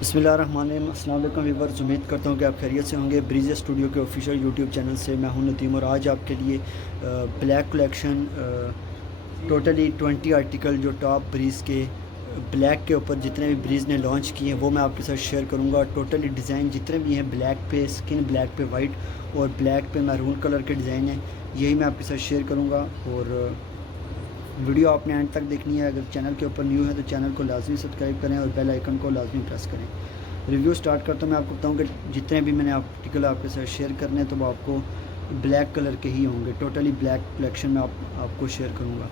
बिस्मिल्लाहिर्रहमानिर्रहीम। अस्सलाम वालेकुम व्यूअर्स, उम्मीद करता हूँ कि आप खैरियत से होंगे। ब्रीज स्टूडियो के ऑफिशियल यूट्यूब चैनल से मैं हूं नदीम और आज आपके लिए ब्लैक कलेक्शन टोटली 20 आर्टिकल जो टॉप ब्रीज के ब्लैक के ऊपर जितने भी ब्रीज ने लॉन्च किए हैं वो मैं आपके साथ शेयर करूँगा। टोटली डिज़ाइन जितने भी हैं ब्लैक पे स्किन ब्लैक पे वाइट और ब्लैक पे मैरून कलर के डिज़ाइन हैं, यही मैं आपके साथ शेयर करूँगा। और वीडियो आपने एंड तक देखनी है। अगर चैनल के ऊपर न्यू है तो चैनल को लाजमी सब्सक्राइब करें और बेल आइकन को लाजमी प्रेस करें। रिव्यू स्टार्ट करता हूँ। मैं आपको बताऊँ कि जितने भी मैंने आर्टिकल आपके साथ शेयर करने हैं तो वो आपको ब्लैक कलर के ही होंगे। टोटली ब्लैक कलेक्शन में आपको शेयर करूँगा।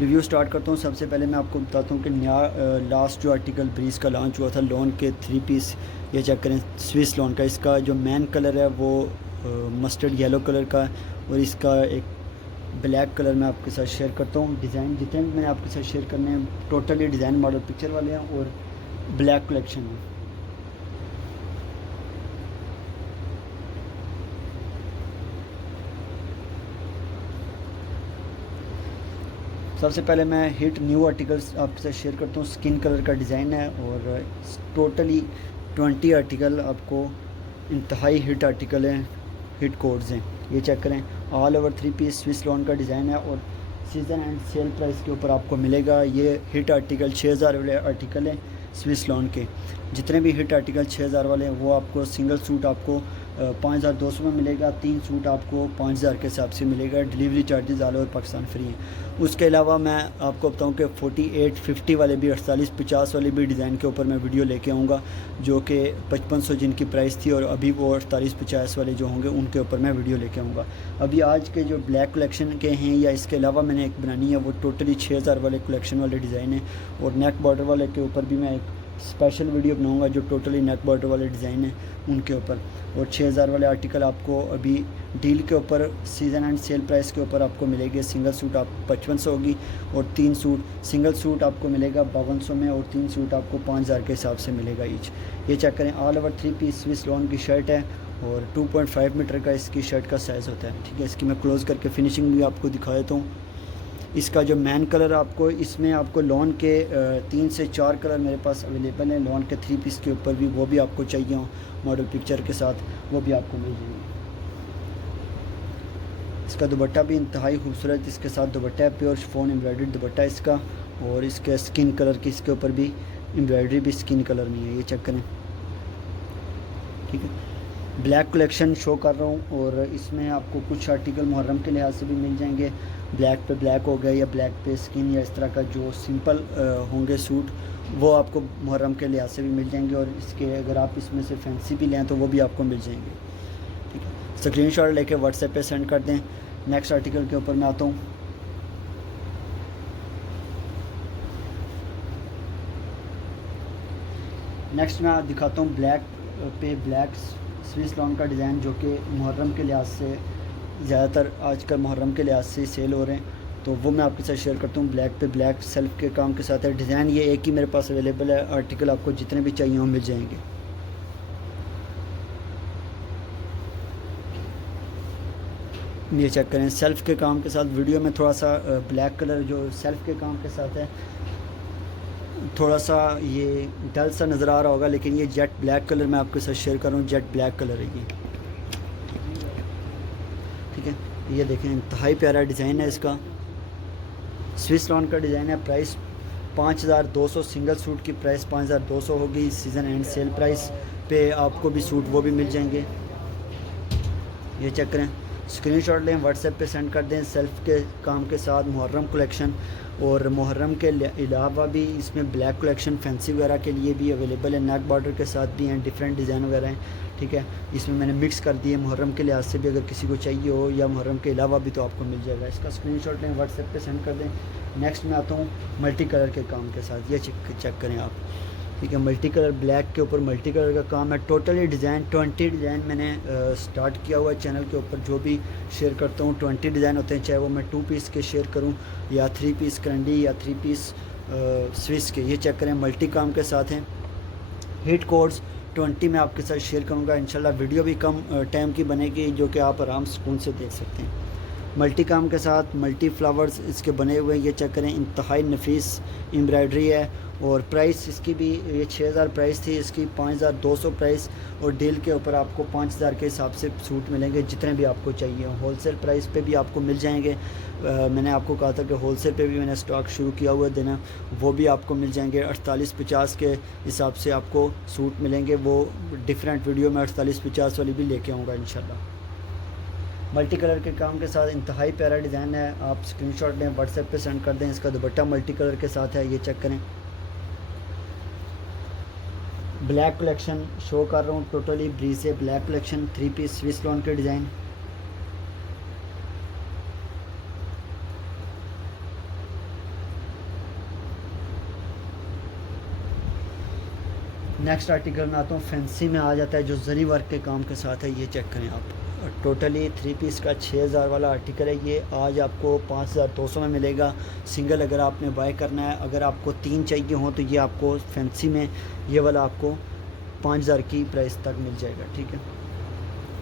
रिव्यू स्टार्ट करता हूँ। सबसे पहले मैं आपको बताता हूँ कि नया लास्ट जो आर्टिकल ब्रीज का लॉन्च हुआ था लॉन के 3 पीस, ये चेक करें स्विस लॉन का। इसका जो मेन कलर है वो मस्टर्ड येलो कलर का और इसका एक ब्लैक कलर मैं आपके साथ शेयर करता हूँ। डिज़ाइन जितने भी मैंने आपके साथ शेयर करने हैं टोटली डिज़ाइन मॉडल पिक्चर वाले हैं और ब्लैक कलेक्शन में। सबसे पहले मैं हिट न्यू आर्टिकल्स आपके साथ शेयर करता हूँ। स्किन कलर का डिज़ाइन है और टोटली 20 आर्टिकल आपको इंतहाई हिट आर्टिकल हैं, हिट कोड्स हैं। ये चेक करें, all over 3 piece Swiss lawn का डिज़ाइन है और सीज़न एंड सेल प्राइस के ऊपर आपको मिलेगा। ये हिट आर्टिकल 6000 वाले आर्टिकल हैं स्विस लॉन के। जितने भी हिट आर्टिकल 6000 वाले हैं वो आपको सिंगल सूट आपको 5200 में मिलेगा। 3 सूट आपको 5000 के हिसाब से मिलेगा। Delivery charges all over Pakistan free हैं। उसके अलावा मैं आपको बताऊं कि 48 50 वाले भी 48 50 वाले भी डिज़ाइन के ऊपर मैं वीडियो लेके आऊँगा, जो कि 5500 जिनकी प्राइस थी और अभी वो 48 50 वाले जो होंगे उनके ऊपर मैं वीडियो लेके आऊँगा। अभी आज के जो ब्लैक कलेक्शन के हैं या इसके अलावा मैंने एक बनानी है वो टोटली 6000 वाले कलेक्शन वाले डिज़ाइन है और नेक बॉर्डर वाले के ऊपर भी मैं एक स्पेशल वीडियो बनाऊंगा जो टोटली नेक बॉर्डर वाले डिज़ाइन हैं उनके ऊपर। और 6000 वाले आर्टिकल आपको अभी डील के ऊपर सीज़न एंड सेल प्राइस के ऊपर आपको मिलेगी। सिंगल सूट आप 5500 होगी और 3 सूट सिंगल सूट आपको मिलेगा 5200 में और 3 सूट आपको 5000 के हिसाब से मिलेगा ईच। ये चेक करें, all over 3 piece Swiss lawn की शर्ट है और 2.5 मीटर का इसकी शर्ट का साइज़ होता है। ठीक है, इसकी मैं क्लोज़ करके फिनिशिंग भी आपको दिखा देता हूँ। इसका जो मैन कलर आपको इसमें आपको लॉन के 3 से 4 कलर मेरे पास अवेलेबल हैं। लॉन के 3 पीस के ऊपर भी वो भी आपको चाहिए हो मॉडल पिक्चर के साथ, वो भी आपको मिल जाएंगे। इसका दुपट्टा भी इंतहाई खूबसूरत इसके साथ दुपट्टा है, प्योर शिफॉन एम्ब्रॉयडर्ड दुपट्टा इसका और इसके स्किन कलर की इसके ऊपर भी एम्ब्रॉयडरी भी स्किन कलर में है। ये चेक करें, ठीक है। ब्लैक कलेक्शन शो कर रहा हूँ और इसमें आपको कुछ आर्टिकल मुहर्रम के लिहाज से भी मिल जाएंगे। ब्लैक पे ब्लैक हो गया या ब्लैक पे स्किन या इस तरह का जो सिंपल होंगे सूट वो आपको मुहर्रम के लिहाज से भी मिल जाएंगे और इसके अगर आप इसमें से फैंसी भी लें तो वो भी आपको मिल जाएंगे। ठीक है, स्क्रीनशॉट लेके व्हाट्सएप पे सेंड कर दें। नेक्स्ट आर्टिकल के ऊपर मैं आता हूँ। नेक्स्ट मैं दिखाता हूँ ब्लैक पे ब्लैक स्विस लॉन का डिज़ाइन जो कि मुहर्रम के लिहाज से ज़्यादातर आजकल मुहर्रम के लिहाज से सेल हो रहे हैं, तो वो मैं आपके साथ शेयर करता हूँ। ब्लैक पे ब्लैक सेल्फ के काम के साथ है। डिज़ाइन ये एक ही मेरे पास अवेलेबल है, आर्टिकल आपको जितने भी चाहिए वो मिल जाएंगे। ये चेक करें, सेल्फ के काम के साथ। वीडियो में थोड़ा सा ब्लैक कलर जो सेल्फ के काम के साथ है थोड़ा सा ये डल सा नज़र आ रहा होगा, लेकिन ये जेट ब्लैक कलर मैं आपके साथ शेयर कर रहा हूँ। जेट ब्लैक कलर है ये, ठीक है। ये देखें, इंतहाई प्यारा डिज़ाइन है इसका। स्विस लॉन का डिज़ाइन है। प्राइस 5200, सिंगल सूट की प्राइस 5200 होगी। सीज़न एंड सेल प्राइस पे आपको भी सूट वो भी मिल जाएंगे। ये चेक करें, स्क्रीनशॉट लें, व्हाट्सएप पे सेंड कर दें। सेल्फ के काम के साथ मुहर्रम कलेक्शन और मुहर्रम के अलावा भी इसमें ब्लैक कलेक्शन फैंसी वगैरह के लिए भी अवेलेबल है। नेक बॉर्डर के साथ भी हैं, डिफरेंट डिज़ाइन वगैरह हैं। ठीक है, इसमें मैंने मिक्स कर दिए मुहर्रम के लिहाज से भी, अगर किसी को चाहिए हो या मुहर्रम के अलावा भी तो आपको मिल जाएगा। इसका स्क्रीनशॉट लें, व्हाट्सएप पे सेंड कर दें। नेक्स्ट मैं आता हूँ मल्टी कलर के काम के साथ। ये चेक करें आप, ठीक है। मल्टी कलर ब्लैक के ऊपर मल्टी कलर का काम है। टोटली डिज़ाइन 20 डिज़ाइन मैंने स्टार्ट किया हुआ है चैनल के ऊपर। जो भी शेयर करता हूँ 20 डिज़ाइन होते हैं, चाहे वो मैं 2 पीस के शेयर करूँ या 3 पीस करंडी या 3 पीस स्विस के। ये चेक करें, मल्टी काम के साथ हैं। हिट कोड्स 20 मैं आपके साथ शेयर करूँगा। इंशाल्लाह वीडियो भी कम टाइम की बनेगी जो कि आप आराम सुकून से देख सकते हैं। मल्टी काम के साथ मल्टी फ्लावर्स इसके बने हुए हैं। ये चेक करें, इंतहाई नफीस एम्ब्रॉयडरी है और प्राइस इसकी भी ये 6000 प्राइस थी, इसकी 5200 प्राइस, और डील के ऊपर आपको 5000 के हिसाब से सूट मिलेंगे जितने भी आपको चाहिए। होलसेल प्राइस पे भी आपको मिल जाएंगे। मैंने आपको कहा था कि होलसेल पे भी मैंने स्टॉक शुरू किया हुआ देना, वो भी आपको मिल जाएंगे। 48-50 के हिसाब से आपको सूट मिलेंगे। वो डिफरेंट वीडियो में 48-50 वाली भी लेके आऊँगा इंशाल्लाह। मल्टी कलर के काम के साथ इंतहाई प्यारा डिज़ाइन है। आप स्क्रीनशॉट लें, व्हाट्सएप पे सेंड कर दें। इसका दुपट्टा मल्टी कलर के साथ है, ये चेक करें। ब्लैक कलेक्शन शो कर रहा हूँ, टोटली ब्रीज से black collection, 3 piece Swiss lawn के डिज़ाइन। नेक्स्ट आर्टिकल में आता हूँ, फैंसी में आ जाता है जो जरी वर्क के काम के साथ है, ये चेक करें आप। टोटली 3 पीस का 6000 वाला आर्टिकल है ये। आज आपको 5200 में मिलेगा सिंगल, अगर आपने बाय करना है। अगर आपको 3 चाहिए हो तो ये आपको फैंसी में ये वाला आपको 5000 की प्राइस तक मिल जाएगा, ठीक है।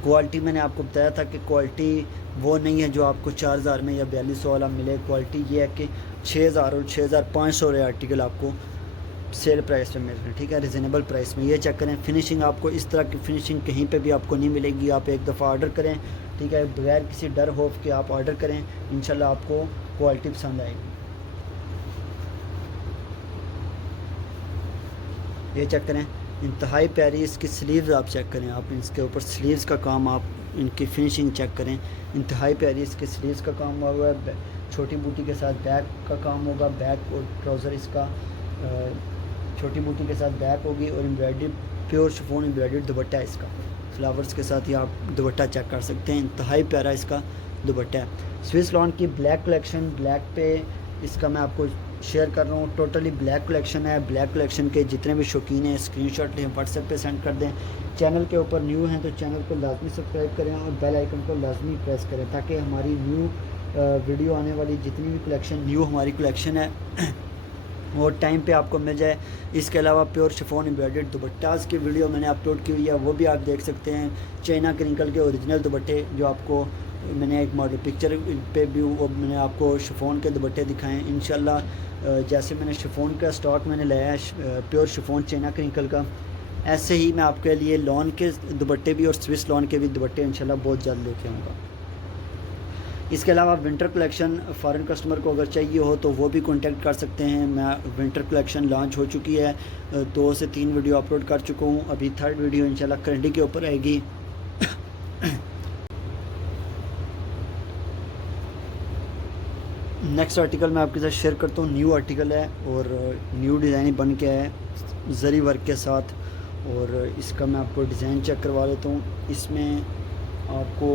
क्वालिटी मैंने आपको बताया था कि क्वालिटी वो नहीं है जो आपको 4000 में या 4200 वाला मिले। क्वालिटी ये है कि 6000 और 6500 वाले आर्टिकल आपको सेल प्राइस में मिल रहे हैं, ठीक है, रिजनेबल प्राइस में। ये चेक करें, फिनिशिंग आपको इस तरह की फिनिशिंग कहीं पे भी आपको नहीं मिलेगी। आप एक दफ़ा ऑर्डर करें, ठीक है, बगैर किसी डर खौफ के आप ऑर्डर करें, इंशाल्लाह आपको क्वालिटी पसंद आएगी। ये चेक करें, इंतहाई प्यारी इसकी स्लीव्स आप चेक करें। आप इसके ऊपर स्लीव्स का काम, आप इनकी फिनिशिंग चेक करें, इंतहाई प्यारी इसके स्लीव्स का काम हुआ है। छोटी बूटी के साथ बैक का काम होगा, बैक और ट्राउज़र इसका छोटी बूटी के साथ बैक होगी, और एम्ब्रॉयडरी प्योर शिफॉन एम्ब्रॉयडरी दुपट्टा है इसका, फ्लावर्स के साथ। ये आप दुपट्टा चेक कर सकते हैं, इंतहाई प्यारा इसका दुपट्टा है। स्विस लॉन की ब्लैक कलेक्शन, ब्लैक पे इसका मैं आपको शेयर कर रहा हूँ। टोटली ब्लैक कलेक्शन है। ब्लैक कलेक्शन के जितने भी शौकीन हैं स्क्रीनशॉट लें, व्हाट्सएप पे सेंड कर दें। चैनल के ऊपर न्यू हैं तो चैनल को लाजमी सब्सक्राइब करें और बेल आइकन को लाजमी प्रेस करें, ताकि हमारी न्यू वीडियो आने वाली जितनी भी कलेक्शन न्यू हमारी कलेक्शन है वो टाइम पे आपको मिल जाए। इसके अलावा प्योर शिफॉन एम्ब्रॉयडर्ड दुपट्टास की वीडियो मैंने अपलोड की हुई है, वो भी आप देख सकते हैं। चाइना क्रिंकल के ओरिजिनल दुपट्टे जो आपको मैंने एक मॉडल पिक्चर पे भी वो मैंने आपको शिफॉन के दुपट्टे दिखाए हैं। इंशाल्लाह जैसे मैंने शिफॉन का स्टॉक मैंने लाया है प्योर शिफॉन चाइना क्रिंकल का, ऐसे ही मैं आपके लिए लॉन के दुपट्टे भी और स्विस लॉन के भी दुपट्टे इंशाल्लाह बहुत जल्द लेके आऊँगा। इसके अलावा विंटर कलेक्शन फॉरेन कस्टमर को अगर चाहिए हो तो वो भी कांटेक्ट कर सकते हैं। मैं विंटर कलेक्शन लॉन्च हो चुकी है, 2 से 3 वीडियो अपलोड कर चुका हूँ। अभी 3rd वीडियो इंशाल्लाह करंडी के ऊपर आएगी। नेक्स्ट आर्टिकल मैं आपके साथ शेयर करता हूँ। न्यू आर्टिकल है और न्यू डिज़ाइन बन के है जरी वर्क के साथ, और इसका मैं आपको डिज़ाइन चेक करवा लेता हूँ। इसमें आपको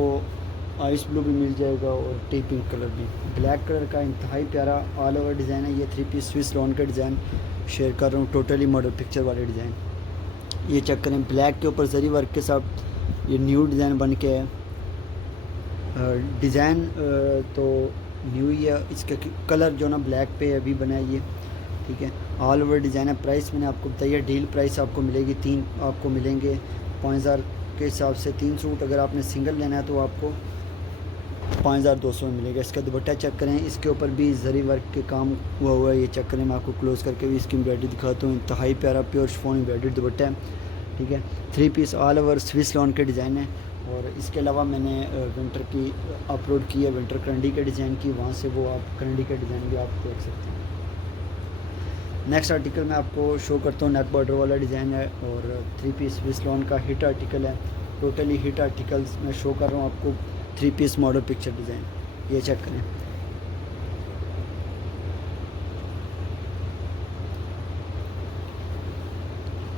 आइस ब्लू भी मिल जाएगा और टी पिंक कलर भी। ब्लैक कलर का इंतहाई प्यारा ऑल ओवर डिज़ाइन है। ये 3 पीस स्विस लॉन का डिज़ाइन शेयर कर रहा हूँ, टोटली मॉडल पिक्चर वाले डिज़ाइन। ये चेक करें, ब्लैक के ऊपर जरी वर्क के साथ ये न्यू डिज़ाइन बन के है। डिज़ाइन तो न्यू ही है, इसका कलर जो ना ब्लैक पे अभी बना है ये, ठीक है। ऑल ओवर डिज़ाइन है। प्राइस मैंने आपको बताइए, डील प्राइस आपको मिलेगी 3 आपको मिलेंगे 5000 के हिसाब से 3 सूट। अगर आपने सिंगल लेना है तो आपको 5200 में मिलेगा। इसका दुपट्टा चेक करें, इसके ऊपर भी जरी वर्क के काम हुआ है। ये चेक करें, मैं आपको क्लोज करके भी इसकी एम्ब्रॉयडरी दिखाता हूँ। इंतहाई प्यारा प्योर शिफॉन एम्ब्रॉयडरी दुपट्टा है, ठीक है। 3 piece all over Swiss lawn के डिज़ाइन है। और इसके अलावा मैंने विंटर की अपलोड की है, विंटर करंडी के डिज़ाइन की, वहाँ से वो आप करंडी के डिज़ाइन भी आप देख सकते हैं। नेक्स्ट आर्टिकल मैं आपको शो करता हूँ, नेक बॉर्डर वाला डिज़ाइन है और 3 पीस स्विस लॉन का हिट आर्टिकल है। टोटली हिट आर्टिकल्स मैं शो कर रहा हूँ आपको, 3 पीस मॉडल पिक्चर डिज़ाइन। ये चेक करें,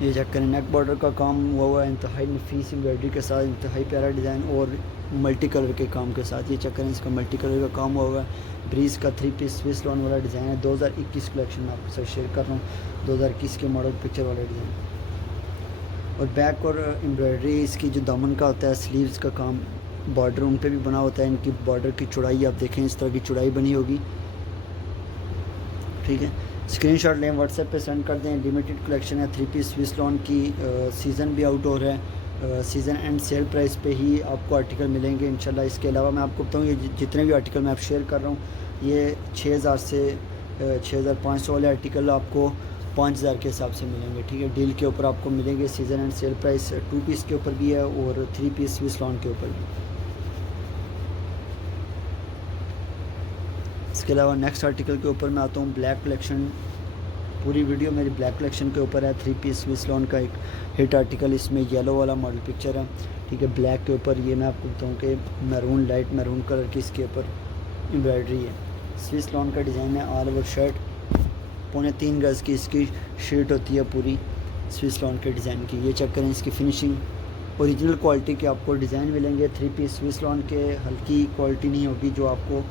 ये चेक करें, नेक बॉर्डर का काम हुआ है इंतहाई नफीस एम्ब्रॉयडरी के साथ, इंतहाई प्यारा डिज़ाइन और मल्टी कलर के काम के साथ। ये चेक करें, इसका मल्टी कलर का काम हुआ है। ब्रीज का 3 पीस स्विस लॉन वाला डिज़ाइन है। 2021 कलेक्शन में आपके साथ शेयर कर रहा हूँ, 2021 के मॉडल पिक्चर वाला डिज़ाइन। और बैक और एम्ब्रॉयडरी इसकी जो दामन का होता है, स्लीव्स का काम, बॉर्डर उन पे भी बना होता है। इनकी बॉर्डर की चौड़ाई आप देखें, इस तरह की चौड़ाई बनी होगी, ठीक है। स्क्रीनशॉट लें, व्हाट्सएप पे सेंड कर दें। लिमिटेड कलेक्शन है, 3 पीस स्विस लॉन की। सीज़न भी आउट हो रहा है, सीज़न एंड सेल प्राइस पे ही आपको आर्टिकल मिलेंगे इंशाल्लाह। इसके अलावा मैं आपको बताऊँ, ये जितने भी आर्टिकल मैं आप शेयर कर रहा हूँ, ये 6000 से 6500 वाले आर्टिकल आपको 5000 के हिसाब से मिलेंगे, ठीक है। डील के ऊपर आपको मिलेंगे। Season end sale price 2 piece के ऊपर भी है और 3 पीस स्विस लॉन के ऊपर भी। इसके अलावा नेक्स्ट आर्टिकल के ऊपर मैं आता हूँ ब्लैक कलेक्शन। पूरी वीडियो मेरी ब्लैक कलेक्शन के ऊपर है। 3 पीस स्विस लॉन का एक हिट आर्टिकल, इसमें येलो वाला मॉडल पिक्चर है, ठीक है। ब्लैक के ऊपर ये मैं आपको बताऊँ कि मैरून, लाइट मैरून कलर की इसके ऊपर एम्ब्रॉयडरी है। स्विस लॉन का डिज़ाइन है। ऑल ओवर शर्ट 3.25 गज़ की इसकी शर्ट होती है पूरी स्विस लॉन के डिज़ाइन की। ये चेक करें, इसकी फिनिशिंग ओरिजिनल क्वालिटी के आपको डिज़ाइन मिलेंगे। 3 पीस स्विस लॉन के, हल्की क्वालिटी नहीं होगी जो आपको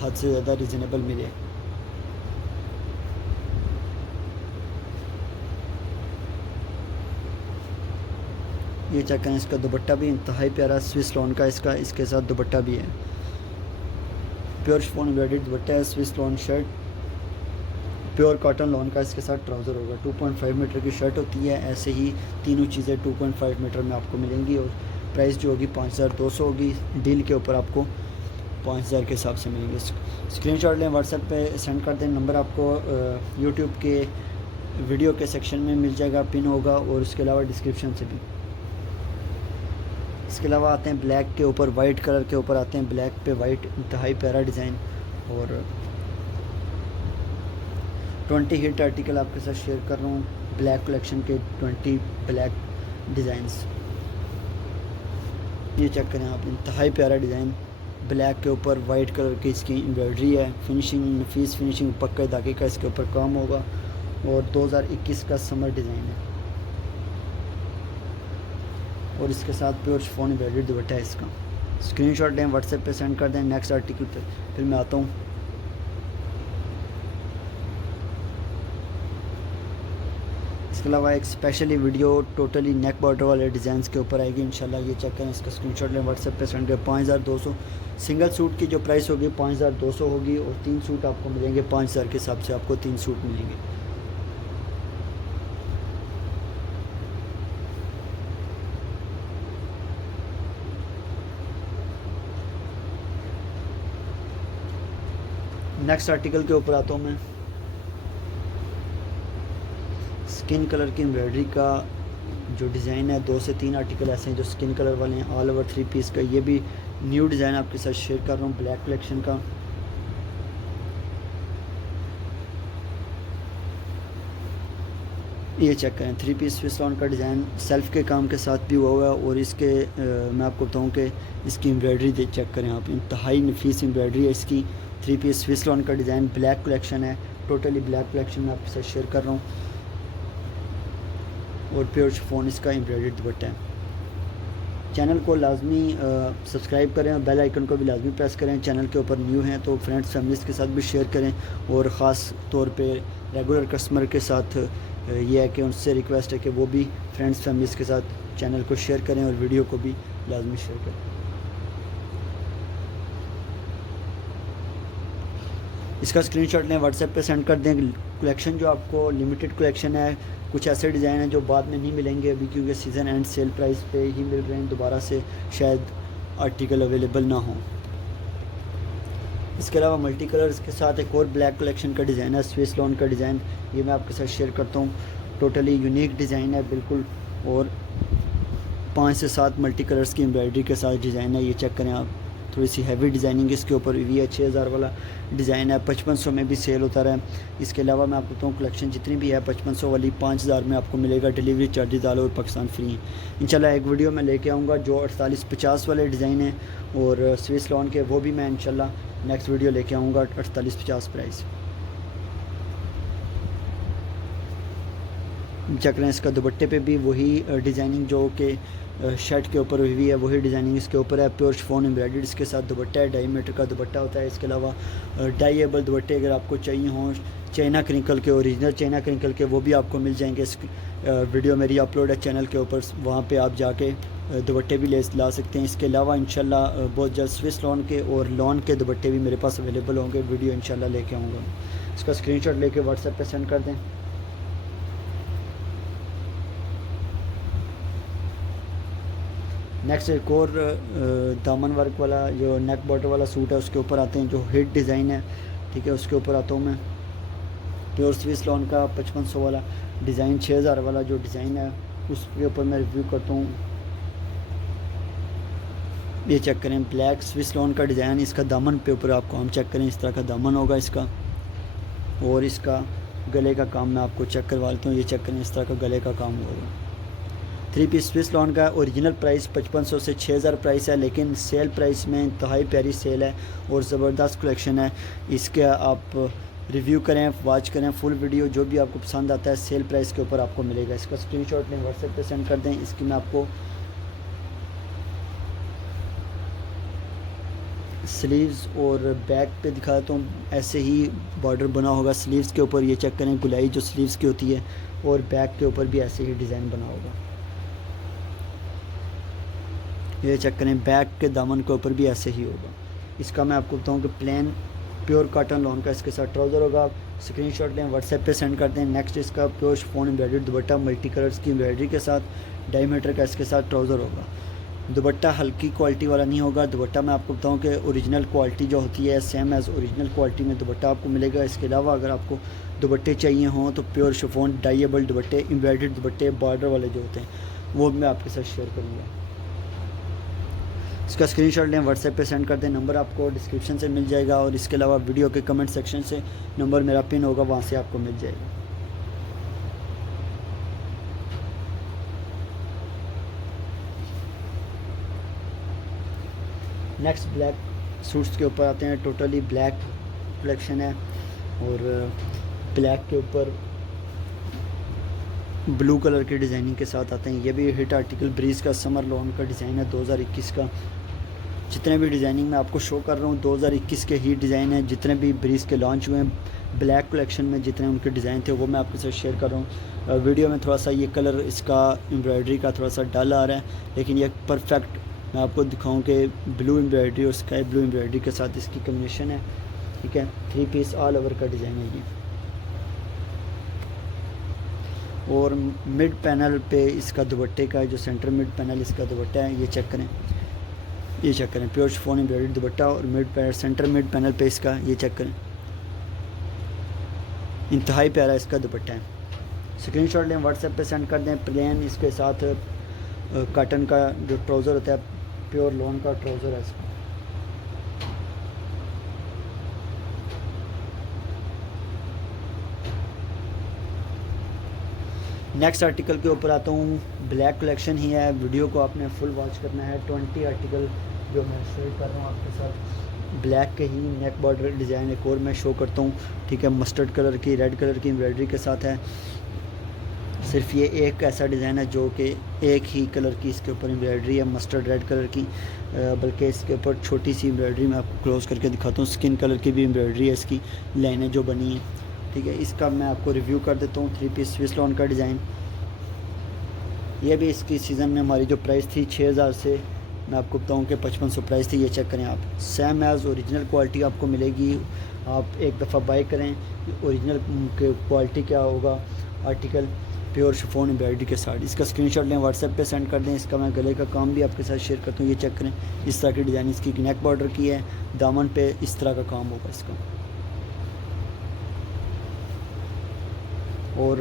हद से ज़्यादा रिजनेबल मिले। ये चेक करें, इसका दुपट्टा भी इंतहाई प्यारा स्विस लॉन का इसके साथ दुपट्टा भी है। प्योर शिफॉन एम्ब्रॉयडर्ड दुपट्टा है। Swiss lawn shirt, pure cotton lawn का इसके साथ ट्राउज़र होगा। 2.5 मीटर की शर्ट होती है। ऐसे ही तीनों चीज़ें 2.5 मीटर में आपको मिलेंगी और प्राइस जो होगी 5200 होगी। डील के ऊपर आपको 5000 के हिसाब से मिलेंगे। स्क्रीनशॉट लें, व्हाट्सएप पे सेंड कर दें। नंबर आपको यूट्यूब के वीडियो के सेक्शन में मिल जाएगा, पिन होगा, और इसके अलावा डिस्क्रिप्शन से भी। इसके अलावा आते हैं ब्लैक के ऊपर, वाइट कलर के ऊपर आते हैं। ब्लैक पे वाइट इंतहाई प्यारा डिज़ाइन और 20 हिट आर्टिकल आपके साथ शेयर कर रहा हूँ। ब्लैक कलेक्शन के 20 ब्लैक डिज़ाइंस। ये चेक करें आप, इंतहाई प्यारा डिज़ाइन। ब्लैक के ऊपर वाइट कलर की इसकी एम्ब्रॉयडरी है। फिनिशिंग नफीस फिनिशिंग, पक्का धागे का इसके ऊपर काम होगा और 2021 का समर डिज़ाइन है और इसके साथ प्योर शिफॉन एम्ब्रॉयडर्ड दुपट्टा है इसका। स्क्रीनशॉट लें, व्हाट्सएप पे सेंड कर दें। नेक्स्ट आर्टिकल पे फिर मैं आता हूँ। इसके अलावा एक स्पेशली वीडियो टोटली नेक बॉर्डर वाले डिज़ाइन के ऊपर आएगी इंशाल्लाह। ये चेक करें, इसका स्क्रीनशॉट लें, व्हाट्सएप पे सेंड करें। 5200 सिंगल सूट की जो प्राइस होगी 5200 होगी और 3 सूट आपको मिलेंगे 5000 के हिसाब से आपको 3 सूट मिलेंगे। नेक्स्ट आर्टिकल के ऊपर आता हूँ मैं। स्किन कलर की एम्ब्रॉयडरी का जो डिज़ाइन है, 2 से 3 आर्टिकल ऐसे हैं जो स्किन कलर वाले हैं। ऑल ओवर 3 पीस का ये भी न्यू डिज़ाइन आपके साथ शेयर कर रहा हूँ ब्लैक कलेक्शन का। ये चेक करें, 3 पीस स्विस लॉन का डिज़ाइन सेल्फ के काम के साथ भी हुआ है और इसके मैं आपको बताऊँ कि इसकी एम्ब्रॉयडरी चेक करें आप, इंतहाई नफीस एम्ब्रॉयडरी है इसकी। 3 पीस स्विस लॉन का डिज़ाइन ब्लैक कलेक्शन है, टोटली ब्लैक कलेक्शन में आपके साथ शेयर कर रहा हूँ और प्योर शिफॉन इसका एम्ब्रॉयडर्ड दुपट्टा है। चैनल को लाजमी सब्सक्राइब करें और बेल आइकन को भी लाजमी प्रेस करें। चैनल के ऊपर न्यू हैं तो फ्रेंड्स फैमिलीज़ के साथ भी शेयर करें और ख़ास तौर पे रेगुलर कस्टमर के साथ ये है कि उनसे रिक्वेस्ट है कि वो भी फ्रेंड्स फैमिलीज़ के साथ चैनल को शेयर करें और वीडियो को भी लाजमी शेयर करें। इसका स्क्रीनशॉट लें, व्हाट्सएप पे सेंड कर दें। कलेक्शन जो आपको लिमिटेड कलेक्शन है, कुछ ऐसे डिज़ाइन हैं जो बाद में नहीं मिलेंगे अभी क्योंकि सीज़न एंड सेल प्राइस पे ही मिल रहे हैं, दोबारा से शायद आर्टिकल अवेलेबल ना हो। इसके अलावा मल्टी कलर्स के साथ एक और ब्लैक कलेक्शन का डिज़ाइन है, स्विस लॉन का डिज़ाइन, ये मैं आपके साथ शेयर करता हूँ। टोटली यूनिक डिज़ाइन है बिल्कुल और 5 से 7 मल्टी कलर्स की एम्ब्रॉयडरी के साथ डिज़ाइन है। ये चेक करें आप, थोड़ी सी हैवी डिज़ाइनिंग इसके ऊपर भी है। 6000 वाला डिज़ाइन है, 5500 में भी सेल होता रहा है। इसके अलावा मैं आपको बताऊँ कलेक्शन जितनी भी है 5500 वाली 5000 में आपको मिलेगा। Delivery charges all over Pakistan free हैं। इंशाल्लाह एक वीडियो में लेके आऊँगा जो 4850 वाले डिज़ाइन है और स्विस लॉन के, वो भी मैं इंशाल्लाह नेक्स्ट वीडियो लेके आऊँगा 4850 प्राइस। चेक रहे हैं, इसका दुपट्टे पे भी वही डिज़ाइनिंग जो कि शर्ट के ऊपर हुई है, वही डिज़ाइनिंग इसके ऊपर है। प्योर शिफॉन एम्ब्रॉयडर्ड इसके साथ दुपट्टा है, 2.5 मीटर का दुपट्टा होता है। इसके अलावा डाइएबल दुपट्टे अगर आपको चाहिए हों, चाइना क्रिंकल के, ओरिजिनल चाइना क्रिंकल के, वो भी आपको मिल जाएंगे। इस वीडियो मेरी अपलोड है चैनल के ऊपर, वहाँ पे आप जाके दुपट्टे भी ला सकते हैं। इसके अलावा इंशाल्लाह बहुत जल्द स्विस लॉन के और लॉन के दुपट्टे भी मेरे पास अवेलेबल होंगे, वीडियो इंशाल्लाह लेके आऊँगा। इसका स्क्रीनशॉट लेके व्हाट्सएप पे सेंड कर दें। नेक्स्ट एक और दामन वर्क वाला जो नेक बॉर्डर वाला सूट है उसके ऊपर आते हैं, जो हिट डिज़ाइन है, ठीक है, उसके ऊपर आता हूँ मैं। प्योर स्विस लॉन का 5500 वाला डिज़ाइन, 6000 वाला जो डिज़ाइन है उसके ऊपर मैं रिव्यू करता हूँ। ये चेक करें, ब्लैक स्विस लॉन का डिज़ाइन, इसका दामन पे ऊपर आपको हम चेक करें, इस तरह का दामन होगा इसका। और इसका गले का काम मैं आपको चेक करवा लेता हूँ। ये चेक करें, इस तरह का गले का काम होगा। 3 पीस स्विस लॉन का ओरिजिनल प्राइस 5500 से 6000 प्राइस है, लेकिन सेल प्राइस में इंतहाई प्यारी सेल है और ज़बरदस्त कलेक्शन है। इसके आप रिव्यू करें, वॉच करें फुल वीडियो, जो भी आपको पसंद आता है सेल प्राइस के ऊपर आपको मिलेगा। इसका स्क्रीनशॉट लें, व्हाट्सएप पे सेंड कर दें। इसकी मैं आपको स्लीव्स और बैक पे दिखाता हूँ। ऐसे ही बॉर्डर बना होगा स्लीव्स के ऊपर, ये चेक करें, गुलाई जो स्लीव्स की होती है, और बैक के ऊपर भी ऐसे ही डिज़ाइन बना होगा। ये चेक करें, बैक के दामन के ऊपर भी ऐसे ही होगा। इसका मैं आपको बताऊँ कि प्लेन प्योर कॉटन लॉन का इसके साथ ट्राउज़र होगा। स्क्रीनशॉट लें, व्हाट्सएप पे सेंड कर दें। नेक्स्ट इसका प्योर शिफॉन एम्ब्रॉयडर्ड दुपट्टा मल्टी कलर्स की एम्ब्रॉयडरी के साथ, डायमीटर का इसके साथ ट्राउज़र होगा। दुपट्टा हल्की क्वालिटी वाला नहीं होगा। दुपट्टा मैं आपको बताऊं कि ओरिजिनल क्वालिटी जो होती है सेम एज़ ओरिजिनल क्वालिटी में दुपट्टा आपको मिलेगा। इसके अलावा अगर आपको दुपट्टे चाहिए हों तो प्योर शिफॉन डाइएबल दुपट्टे, एम्ब्रॉयडर्ड दुपट्टे बॉर्डर वाले जो होते हैं वो मैं आपके साथ शेयर करूँगा। इसका स्क्रीनशॉट लें, व्हाट्सएप पे सेंड कर दें। नंबर आपको डिस्क्रिप्शन से मिल जाएगा, और इसके अलावा वीडियो के कमेंट सेक्शन से नंबर मेरा पिन होगा, वहाँ से आपको मिल जाएगा। नेक्स्ट ब्लैक सूट्स के ऊपर आते हैं। टोटली ब्लैक कलेक्शन है, और ब्लैक के ऊपर ब्लू कलर के डिज़ाइनिंग के साथ आते हैं। ये भी हिट आर्टिकल ब्रीज़ का समर लॉन का डिज़ाइन है 2021 का। जितने भी डिज़ाइनिंग मैं आपको शो कर रहा हूँ 2021 के ही डिज़ाइन है। जितने भी ब्रीज़ के लॉन्च हुए हैं ब्लैक कलेक्शन में, जितने उनके डिज़ाइन थे वो मैं आपके साथ शेयर कर रहा हूँ। वीडियो में थोड़ा सा ये कलर इसका एम्ब्रॉयडरी का थोड़ा सा डल आ रहा है, लेकिन ये परफेक्ट मैं आपको दिखाऊं कि ब्लू एम्ब्रॉयडरी और स्काई ब्लू एम्ब्रॉयडरी के साथ इसकी कम्बिनेशन है। ठीक है, 3 पीस ऑल ओवर का डिज़ाइन है ये। और मिड पैनल पे इसका दुपट्टे का जो सेंटर मिड पैनल इसका दुपट्टा है, ये चेक करें, ये चेक करें, प्योर शिफॉन एम्ब्रॉयडरी दुपट्टा, और सेंटर मिड पैनल पे इसका ये चेक करें, इंतहाई प्यारा इसका दुपट्टा है। स्क्रीनशॉट लें, व्हाट्सएप पे सेंड कर दें। प्लेन इसके साथ कॉटन का जो ट्राउज़र होता है, प्योर लॉन का ट्राउज़र है इसका। नेक्स्ट आर्टिकल के ऊपर आता हूँ। ब्लैक कलेक्शन ही है, वीडियो को आपने फुल वॉच करना है। 20 आर्टिकल जो मैं शेयर कर रहा हूँ आपके साथ, ब्लैक के ही नेक बॉर्डर डिज़ाइन एक और मैं शो करता हूँ। ठीक है, मस्टर्ड कलर की, रेड कलर की एम्ब्रॉयडरी के साथ है। सिर्फ ये एक ऐसा डिज़ाइन है जो कि एक ही कलर की इसके ऊपर एम्ब्रॉयडरी है, मस्टर्ड रेड कलर की, बल्कि इसके ऊपर छोटी सी एम्ब्रॉयडरी मैं आपको क्लोज करके दिखाता हूँ। स्किन कलर की भी एम्ब्रॉयडरी है, इसकी लाइनें जो बनी हैं। ठीक है, इसका मैं आपको रिव्यू कर देता हूँ। 3 पीस स्विस लॉन का डिज़ाइन, ये भी इसकी सीज़न में हमारी जो प्राइस थी 6000 से मैं आपको बताऊँ कि 5500 प्राइस थी। ये चेक करें आप, सेम एज़ ओरिजिनल क्वालिटी आपको मिलेगी। आप एक दफ़ा बाय करें, ओरिजिनल क्वालिटी क्या होगा आर्टिकल प्योर शिफॉन एम्ब्रॉयडरी के साथ। इसका स्क्रीनशॉट लें, व्हाट्सएप पे सेंड कर दें। इसका मैं गले का काम भी आपके साथ शेयर करता हूँ। ये चेक करें, इस तरह की डिज़ाइन इसकी नेक बॉर्डर की है, दामन पे इस तरह का काम होगा इसका। और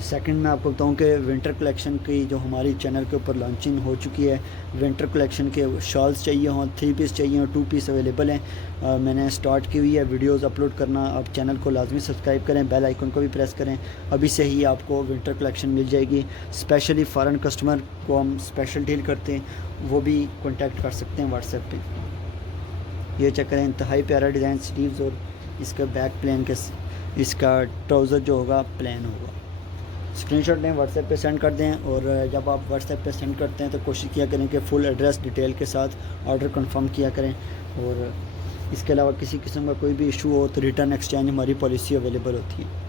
सेकंड मैं आपको बताऊं कि विंटर कलेक्शन की जो हमारी चैनल के ऊपर लॉन्चिंग हो चुकी है। विंटर कलेक्शन के शॉल्स चाहिए हों, 3 पीस चाहिए हों, 2 पीस अवेलेबल हैं। मैंने स्टार्ट की हुई है वीडियोस अपलोड करना। आप चैनल को लाजमी सब्सक्राइब करें, बेल आइकन को भी प्रेस करें, अभी से ही आपको विंटर कलेक्शन मिल जाएगी। स्पेशली फ़ॉरेन कस्टमर को हम स्पेशल डील करते हैं, वो भी कॉन्टैक्ट कर सकते हैं व्हाट्सएप पर। ये चेक करें, इंतहाई प्यारा डिज़ाइन, स्लीव्स और इसका बैक प्लेन के, इसका ट्राउज़र जो होगा प्लेन होगा। स्क्रीनशॉट लें, व्हाट्सएप पे सेंड कर दें। और जब आप व्हाट्सएप पे सेंड करते हैं तो कोशिश किया करें कि फुल एड्रेस डिटेल के साथ ऑर्डर कंफर्म किया करें। और इसके अलावा किसी किस्म का कोई भी इशू हो तो रिटर्न एक्सचेंज हमारी पॉलिसी अवेलेबल होती है।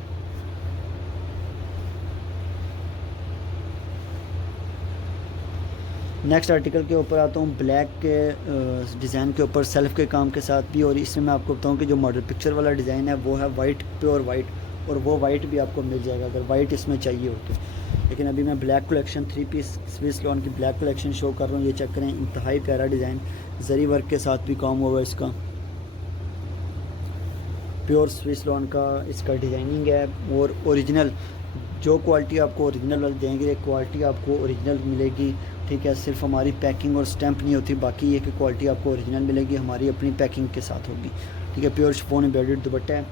नेक्स्ट आर्टिकल के ऊपर आता हूँ। ब्लैक के डिज़ाइन के ऊपर सेल्फ के काम के साथ भी, और इसमें मैं आपको बताऊँ कि जो मॉडल पिक्चर वाला डिज़ाइन है वो है वाइट, प्योर वाइट, और वो वाइट भी आपको मिल जाएगा अगर वाइट इसमें चाहिए हो तो। लेकिन अभी मैं black collection 3 piece Swiss lawn की ब्लैक कलेक्शन शो कर रहा हूँ। ये चेक करें, इंतहाई प्यारा डिज़ाइन, जरी वर्क के साथ भी काम होगा इसका। प्योर स्विस लॉन का इसका डिज़ाइनिंग है और ओरिजिनल जो क्वालिटी आपको ओरिजिनल वाली देंगे क्वालिटी आपको ओरिजिनल मिलेगी। ठीक है, सिर्फ हमारी पैकिंग और स्टैंप नहीं होती, बाकी ये कि क्वालिटी आपको ओरिजिनल मिलेगी, हमारी अपनी पैकिंग के साथ होगी। ठीक है, प्योर शिफॉन एम्ब्रॉयडर्ड दुपट्टा है,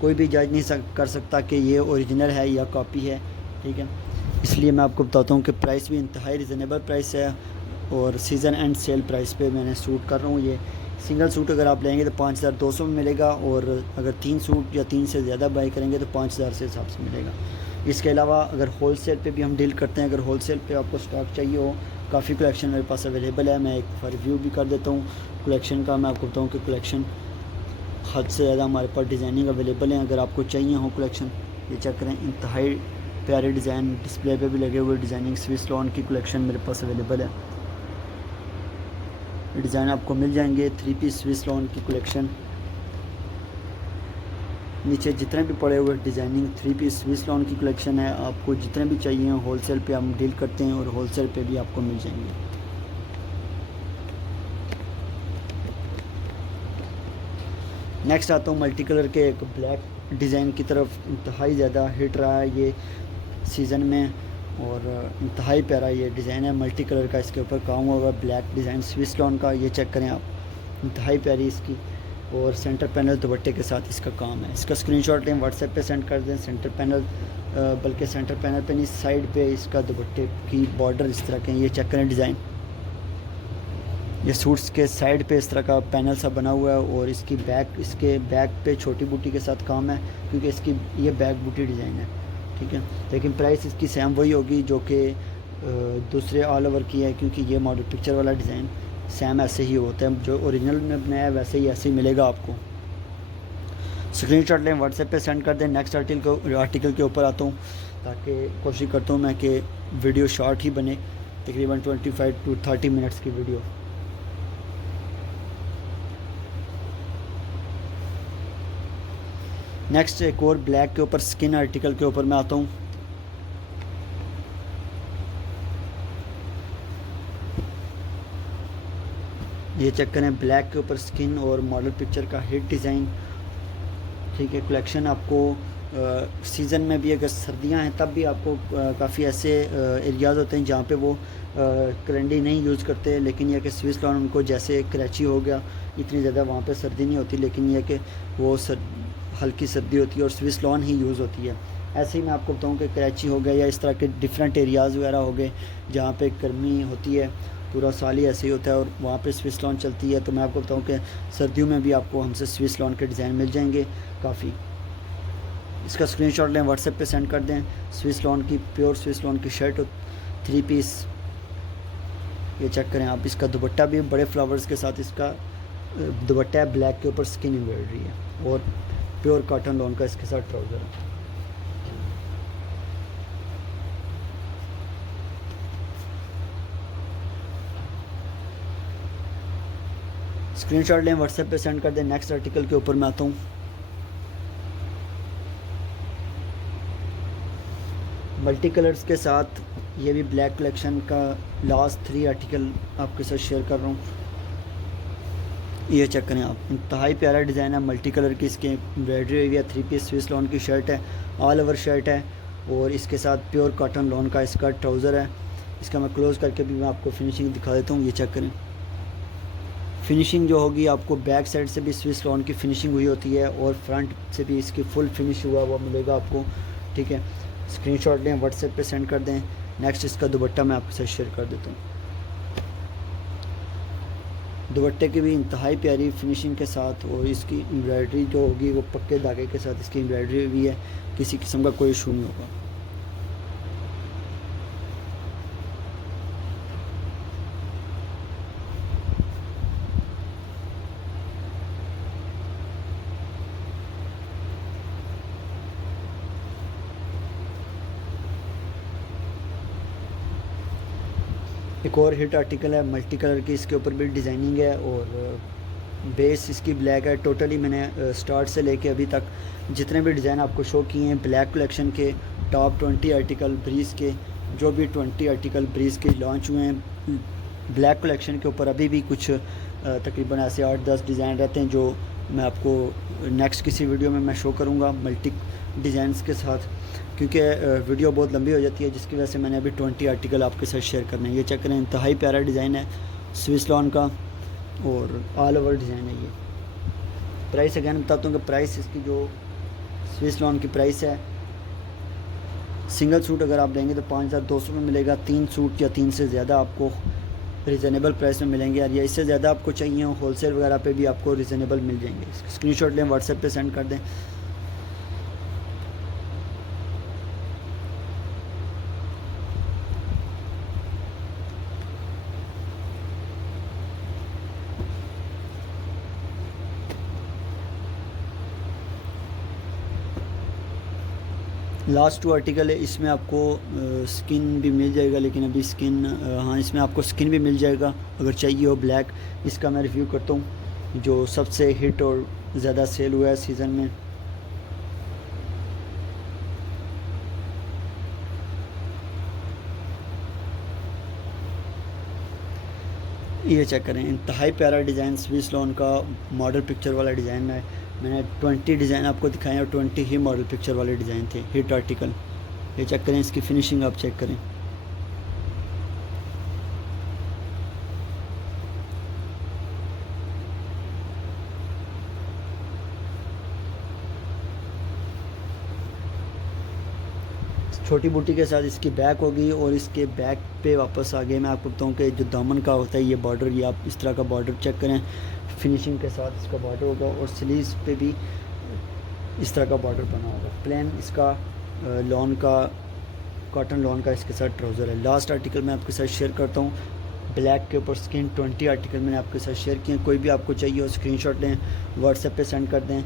कोई भी जज नहीं कर सकता कि ये ओरिजिनल है या कॉपी है। ठीक है, इसलिए मैं आपको बताता हूँ कि प्राइस भी इंतहाई रिजनेबल प्राइस है और सीज़न एंड सेल प्राइस पे मैंने सूट कर रहा हूँ। ये सिंगल सूट अगर आप लेंगे तो 5200 में मिलेगा और अगर 3 सूट या 3 से ज़्यादा बाई करेंगे तो 5000 से हिसाब से मिलेगा। इसके अलावा अगर होलसेल पे भी हम डील करते हैं, अगर होलसेल पे आपको स्टॉक चाहिए हो, काफ़ी कलेक्शन मेरे पास अवेलेबल है। मैं एक रिव्यू भी कर देता हूँ कलेक्शन का। मैं आपको बताऊँ कि कलेक्शन हद से ज़्यादा हमारे पास डिज़ाइनिंग अवेलेबल है। अगर आपको चाहिए हो कलेक्शन, ये चेक करें, इंतहाई प्यारे डिज़ाइन डिस्प्ले पे भी लगे हुए डिज़ाइनिंग स्विस लॉन की कलेक्शन मेरे पास अवेलेबल है। डिज़ाइन आपको मिल जाएंगे 3 पीस स्विस लॉन की कलेक्शन। नीचे जितने भी पड़े हुए डिज़ाइनिंग 3 पीस स्विस लॉन की कलेक्शन है, आपको जितने भी चाहिए होलसेल पे हम डील करते हैं और होलसेल पे भी आपको मिल जाएंगे। नेक्स्ट आता हूँ मल्टी कलर के एक ब्लैक डिज़ाइन की तरफ। इंतहाई ज़्यादा हिट रहा है ये सीज़न में और इंतहाई प्यारा ये डिज़ाइन है, मल्टी कलर का इसके ऊपर काम हुआ हुआ ब्लैक डिज़ाइन स्विस लॉन का। ये चेक करें आप, इंतहाई प्यारी इसकी और सेंटर पैनल दुपट्टे के साथ इसका काम है। इसका स्क्रीनशॉट लें, व्हाट्सएप पे सेंड कर दें। सेंटर पैनल बल्कि सेंटर पैनल पे नहीं, साइड पे इसका दुपट्टे की बॉर्डर इस तरह के, ये चेक करें डिज़ाइन। ये सूट्स के साइड पे इस तरह का पैनल सा बना हुआ है और इसकी इसके बैक पे छोटी बूटी के साथ काम है क्योंकि इसकी ये बैक बूटी डिज़ाइन है। ठीक है, लेकिन प्राइस इसकी सेम वही होगी जो कि दूसरे ऑल ओवर की है, क्योंकि ये मॉडल पिक्चर वाला डिज़ाइन सेम ऐसे ही होता है, जो ओरिजिनल में बनाया है वैसे ही ऐसे ही मिलेगा आपको। स्क्रीनशॉट लें, व्हाट्सएप पे सेंड कर दें। नेक्स्ट आर्टिकल के ऊपर आता हूँ ताकि कोशिश करता हूँ मैं कि वीडियो शॉर्ट ही बने, तकरीबन 25 to 30 मिनट्स की वीडियो। नेक्स्ट एक और ब्लैक के ऊपर स्किन आर्टिकल के ऊपर मैं आता हूँ। ये चेक करें, ब्लैक के ऊपर स्किन और मॉडल पिक्चर का हिट डिज़ाइन। ठीक है, कलेक्शन आपको सीज़न में भी अगर सर्दियां हैं तब भी आपको काफ़ी ऐसे एरियाज़ होते हैं जहाँ पे वो करंडी नहीं यूज़ करते, लेकिन यह कि स्विस लॉन उनको, जैसे कराची हो गया, इतनी ज़्यादा वहाँ पे सर्दी नहीं होती, लेकिन यह कि वो हल्की सर्दी होती है और स्विस लॉन ही यूज़ होती है। ऐसे ही मैं आपको बताऊँ कि कराची हो गया या इस तरह के डिफरेंट एरियाज़ वगैरह हो गए जहाँ पे गर्मी होती है, पूरा साल ही ऐसे ही होता है और वहाँ पे स्विस लॉन चलती है, तो मैं आपको बताऊँ कि सर्दियों में भी आपको हमसे स्विस लॉन के डिज़ाइन मिल जाएंगे काफ़ी। इसका स्क्रीनशॉट लें, व्हाट्सएप पे सेंड कर दें। स्विस लॉन की, प्योर स्विस लॉन की शर्ट 3 पीस, ये चेक करें आप। इसका दुपट्टा भी बड़े फ्लावर्स के साथ इसका दुपट्टा है, ब्लैक के ऊपर स्किन एम्ब्रॉयडरी है और प्योर कॉटन लॉन का इसके साथ ट्राउज़र है। स्क्रीनशॉट लें, व्हाट्सएप पे सेंड कर दें। नेक्स्ट आर्टिकल के ऊपर मैं आता हूँ। मल्टी कलर्स के साथ ये भी ब्लैक कलेक्शन का लास्ट 3 आर्टिकल आपके साथ शेयर कर रहा हूँ। ये चेक करें आप, इंतहाई प्यारा डिज़ाइन है, मल्टी कलर की इसके एम्ब्रॉयडरी हुई है। 3 पीस स्विस लॉन की शर्ट है, ऑल ओवर शर्ट है और इसके साथ प्योर कॉटन लॉन का इसका ट्राउज़र है। इसका मैं क्लोज़ करके भी मैं आपको फिनिशिंग दिखा देता हूँ। ये चेक करें, फिनिशिंग जो होगी आपको बैक साइड से भी स्विस लॉन की फिनिशिंग हुई होती है और फ्रंट से भी इसकी फुल फिनिश हुआ हुआ मिलेगा आपको। ठीक है, स्क्रीनशॉट लें, व्हाट्सएप पे सेंड कर दें। नेक्स्ट इसका दुपट्टा मैं आपके साथ शेयर कर देता हूँ। दुपट्टे की भी इंतहाई प्यारी फिनिशिंग के साथ और इसकी एम्ब्रॉयडरी जो होगी वो पक्के धागे के साथ इसकी एम्ब्रॉयडरी हुई है, किसी किस्म का कोई इशू नहीं होगा। एक और हिट आर्टिकल है मल्टी कलर की, इसके ऊपर भी डिज़ाइनिंग है और बेस इसकी ब्लैक है। टोटली मैंने स्टार्ट से लेके अभी तक जितने भी डिज़ाइन आपको शो किए हैं ब्लैक कलेक्शन के, टॉप 20 आर्टिकल ब्रीज़ के, जो भी 20 आर्टिकल ब्रीज़ के लॉन्च हुए हैं ब्लैक कलेक्शन के ऊपर, अभी भी कुछ तकरीबन ऐसे 8-10 डिज़ाइन रहते हैं जो मैं आपको नेक्स्ट किसी वीडियो में मैं शो करूँगा मल्टी डिज़ाइंस के साथ, क्योंकि वीडियो बहुत लंबी हो जाती है, जिसकी वजह से मैंने अभी 20 आर्टिकल आपके साथ शेयर करने हैं। ये चेक करें, इंतहाई प्यारा डिज़ाइन है स्विस लॉन का और ऑल ओवर डिज़ाइन है ये। प्राइस अगैन बताता हूँ कि प्राइस इसकी जो स्विस लॉन की प्राइस है, सिंगल सूट अगर आप लेंगे तो 5200 में मिलेगा। 3 सूट या 3 से ज़्यादा आपको रिजनेबल प्राइस में मिलेंगे, और या इससे ज़्यादा आपको चाहिए हो होलसेल वगैरह पे भी आपको रिजनेबल मिल जाएंगे। स्क्रीनशॉट लें, व्हाट्सएप पे सेंड कर दें। लास्ट 2 आर्टिकल है, इसमें आपको स्किन भी मिल जाएगा, लेकिन अभी स्किन हाँ इसमें आपको स्किन भी मिल जाएगा अगर चाहिए हो ब्लैक। इसका मैं रिव्यू करता हूँ जो सबसे हिट और ज़्यादा सेल हुआ है सीज़न में। ये चेक करें, इंतहाई प्यारा डिज़ाइन स्विस लॉन का मॉडल पिक्चर वाला डिज़ाइन है। मैंने 20 डिज़ाइन आपको दिखाए और 20 ही मॉडल पिक्चर वाले डिज़ाइन थे, हिट आर्टिकल। ये चेक करें, इसकी फिनिशिंग आप चेक करें। छोटी बूटी के साथ इसकी बैक होगी, और इसके बैक पे वापस आगे मैं आपको बताऊँ कि जो दामन का होता है ये बॉर्डर, ये आप इस तरह का बॉर्डर चेक करें, फिनिशिंग के साथ इसका बॉर्डर होगा, और स्लीव्स पे भी इस तरह का बॉर्डर बना होगा। प्लेन इसका लॉन का, कॉटन लॉन का इसके साथ ट्राउज़र है। लास्ट आर्टिकल मैं आपके साथ शेयर करता हूँ, ब्लैक के ऊपर स्किन। 20 आर्टिकल मैंने आपके साथ शेयर किए। कोई भी आपको चाहिए हो स्क्रीनशॉट लें, व्हाट्सएप पे सेंड कर दें।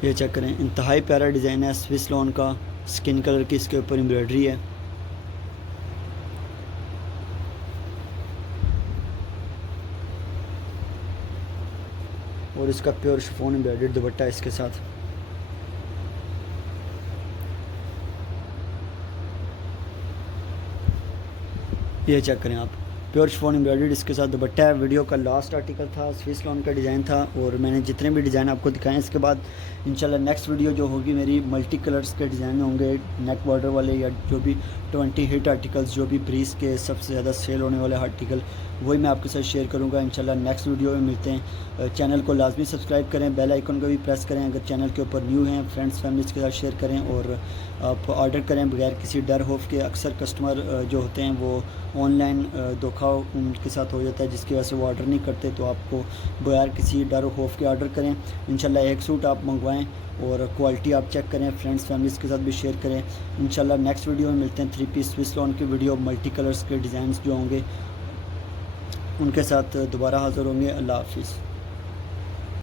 ये चेक करें, इंतहाई प्यारा डिज़ाइन है स्विस लॉन का, स्किन कलर की इसके ऊपर एम्ब्रॉयडरी है। और इसका प्योर शिफॉन एम्ब्रॉयडर्ड दुपट्टा है इसके साथ। ये चेक करें आप, प्योर शिफॉन एम्ब्रॉयडर्ड इसके साथ दुपट्टा है। वीडियो का लास्ट आर्टिकल था, स्विस लॉन का डिज़ाइन था, और मैंने जितने भी डिज़ाइन आपको दिखाए इसके बाद इंशाल्लाह नेक्स्ट वीडियो जो होगी मेरी मल्टी कलर्स के डिज़ाइन होंगे, नेक बॉर्डर वाले, या जो भी 20 हिट आर्टिकल्स, जो भी ब्रीज के सबसे ज़्यादा सेल होने वाले आर्टिकल, वही मैं आपके साथ शेयर करूंगा इंशाल्लाह। नेक्स्ट वीडियो में मिलते हैं। चैनल को लाजमी सब्सक्राइब करें, बेल आइकन को भी प्रेस करें अगर चैनल के ऊपर न्यू हैं। फ्रेंड्स फैमिलीज़ के साथ शेयर करें, और आप ऑर्डर करें बगैर किसी डर खौफ के। अक्सर कस्टमर जो होते हैं वो ऑनलाइन धोखा उनके साथ हो जाता है, जिसकी वजह से वो ऑर्डर नहीं करते। तो आपको बगैर किसी डर खौफ के ऑर्डर करें इंशाल्लाह। एक सूट आप मंगवाएं और क्वालिटी आप चेक करें, फ्रेंड्स फैमिलीज़ के साथ भी शेयर करें इंशाल्लाह। नेक्स्ट वीडियो में मिलते हैं। 3 पीस स्विस लॉन की वीडियो, मल्टी कलर्स के डिज़ाइंस जो होंगे उनके साथ दोबारा हाज़िर होंगे। अल्लाह हाफिज़।